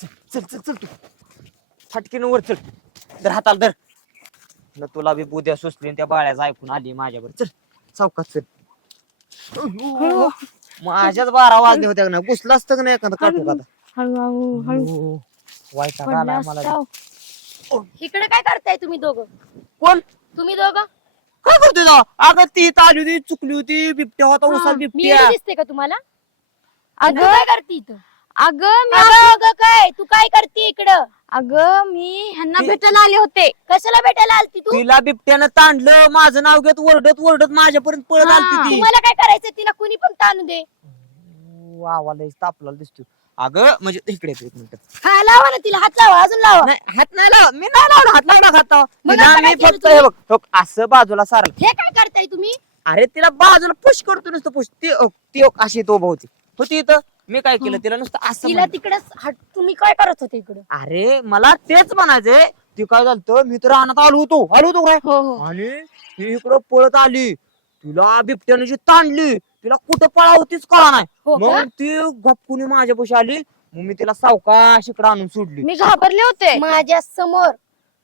चल चल चल तू. फटकीन वर चल. धर हाताला धर. न तुला बी बुद्या सुचली आणि त्या बाळ्याचं ऐकून आली माझ्यावर. चल चौकात चल. माझ्याच बारा वाजले होत्या ना घुसला असतं का नाही एखादं काटू का? हळू हळू हळू. हो. मला असता. इकडे काय करताय तुम्ही दोघं? कोण? तुम्ही दोघं? काय करतोय जाऊ? अगं ती इथं आली होती चुकली होती बिबट्या होता उसाल मी बिबट्या दिसते का तुम्हाला? अगं काय करते इथं? अगं मी अगं अगं काय? तू काय करते इकडं? अगं मी ह्यांना ती- भेटायला आले होते. कशाला भेटायला आलती तू? तिला बिबट्यानं ताणलं माझं नाव घेत वरडत वरडत माझ्यापर्यंत पळत हा. आलती ती. तुम्हाला काय करायचं? तिला कुणी पण ताणू दे. वावाला तापला दिसतो अगं म्हणजे इकडे येतो एक मिनिट. हा लावा ना तिला हात लावा अजून लावा. नाही हात नाही लाव. मी नाही लावला हात लावला खाता मग तिला आता मी काय केलं फक्त हे बघ हो, असं बाजूला सारल हे काय करताय तुम्ही? अरे तिला बाजूला पुश करतो नुसतं पुश. ती ती अशी तो होती. होती इथं. मी काय केलं तिला नुसतं असं तिला म्हणलं. तिकडे तुम्ही काय करत होते इकडं? अरे मला तेच म्हणायचंय. ती काय झालं मी तर रानात आलो होतो. आलो होतो काय? हो हो. आणि ती इकडं पळत आली. तिला बिबट्याने जी ताणली तिला कुठं पळावतीच कळा नाही. हो का? मग ती गपकुनी माझ्यापाशी आली. मग मी तिला सावकाश इकडं आणून सोडली. मी घाबरले होते. माझ्यासमोर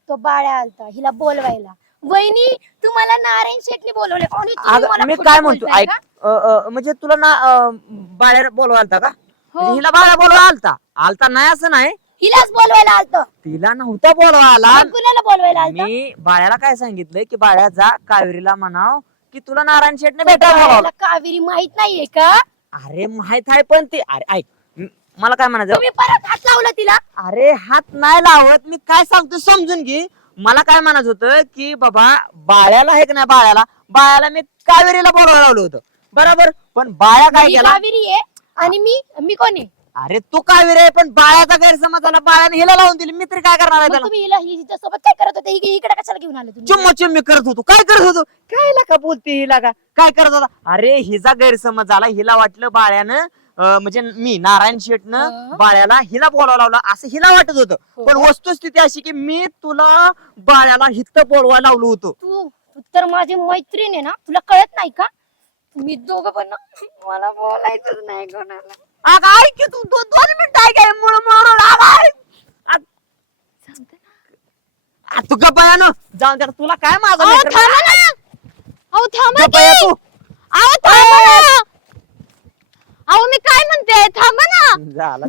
तो बाळ्या आलता हिला बोलवायला. वहिनी तुम्हाला नारायण शेटने बोलवले. आणि तुम्ही अगं, मला मी खोटं काय म्हणतो बोलताय ऐक का? अ, अ, म्हणजे तुला ना अ, बाळ्या बोलवा आलता का? हो. म्हणजे हिला बाळ्या बोलवा आलता. आलता नाही असं नाही. हिलाच बोलवायला आलत. तिला नव्हता बोलवा आला कुणाला बोलवायला आलत? मी बाळ्याला काय सांगितलंय की बाळ्या जा कावेरीला म्हणाव की तुला नारायण शेटने बोलावलं. बाळाला कावेरी माहीत नाहीये का? अरे माहीत आहे पण ते अरे ऐक म- मला काय म्हणायचं? तुम्ही परत हात लावला तिला? अरे हात नाही लावत. मी काय सांगतो समजून घे. मला काय म्हणायचं होतं की बाबा बाळ्याला आहे की नाही बाळ्याला? बाळ्याला मी कावेरीला बोलावं लावलं होतं. बरोबर? पण बाळ्या काय ही केला? कावेरी आहे आणि मी मी कोण आहे? अरे तू कावेरी आहे पण बाळ्याचा गैरसमज झाला. बाळ्याने हिला लावून दिली. मी तरी काय करणार आहे मग त्याला? तुम्ही हिला हिच्या सोबत काय करत होते? हि- इकडे कशाला घेऊन आले तुम्ही? चुम्मा चुम्मी करत होतो. काय करत होतो? काय का बोलते हिला का? काय करत होता? अरे हिचा गैरसमज झाला. हिला वाटलं बाळ्यानं अं, म्हणजे मी नारायण शेठनं हं. बाळ्याला हिला बोलावं लावलं असं हिला वाटत होतं हो पण? वस्तुस्थिती अशी की मी तुला बाळ्याला हित बोलवायला लावलं होतं तू तू तर माझी मैत्रीण आहे ना तुला कळत नाही का मी दोघं पण ना, मला बोलायचंच नाही कोणाला अगं ऐक की तू दो- दोन मिनिटं ऐक आहे, मुळ मुळ अगं ऐक. अग- आ, तू गप्पायानं जाऊन तुला काय माझं अहो, लेकरं? थांबा ना अहो थांबा गप्पाया की. तू अहो थांबा ना अहो मी काय म्हणते थांबा ना झाला